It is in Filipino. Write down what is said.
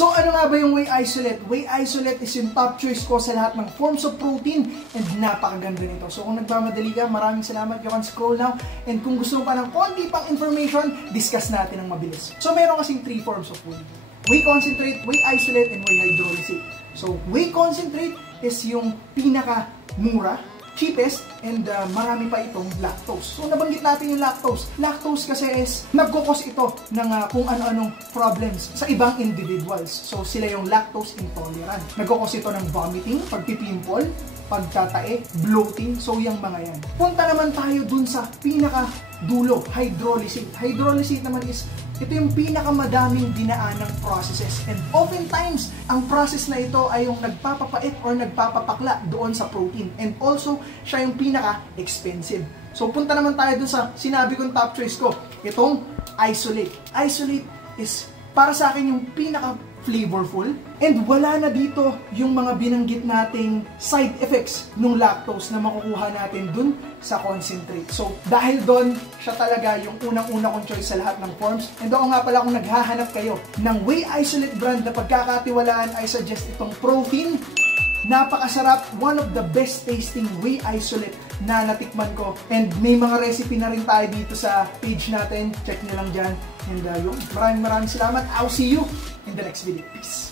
So ano nga ba yung whey isolate? Whey isolate is yung top choice ko sa lahat ng forms of protein and napakaganda nito. So kung nagmamadali ka, maraming salamat. You can scroll now. And kung gusto mo pa ng konti pang information, discuss natin ng mabilis. So meron kasing 3 forms of whey. Whey concentrate, whey isolate, and whey hydrolysate. So whey concentrate is yung pinaka-mura, cheapest, and marami pa itong lactose. So nabanggit natin yung lactose. Lactose kasi is nagkukos ito ng kung ano-anong problems sa ibang individuals. So sila yung lactose intolerant. Nagkukos ito ng vomiting, pagpipimple, pagtatae, bloating, so yung mga yan. Punta naman tayo dun sa pinaka-dulo, hydrolysate. Hydrolysate naman is ito yung pinakamadaming dinaanang processes. And oftentimes, ang process na ito ay yung nagpapapait or nagpapapakla doon sa protein. And also, siya yung pinaka-expensive. So, punta naman tayo dun sa sinabi kong top choice ko. Itong isolate. Isolate is para sa akin yung pinaka-flavorful. And wala na dito yung mga binanggit nating side effects ng lactose na makukuha natin dun sa concentrate. So, dahil doon, siya talaga yung unang-una kong choice sa lahat ng forms. And ako nga pala kung naghahanap kayo ng whey isolate brand na pagkakatiwalaan, I suggest itong Protein. Napakasarap, one of the best tasting whey isolate na natikman ko. And may mga recipe na rin tayo dito sa page natin. Check nyo lang dyan. And maraming salamat. I'll see you in the next video. Peace!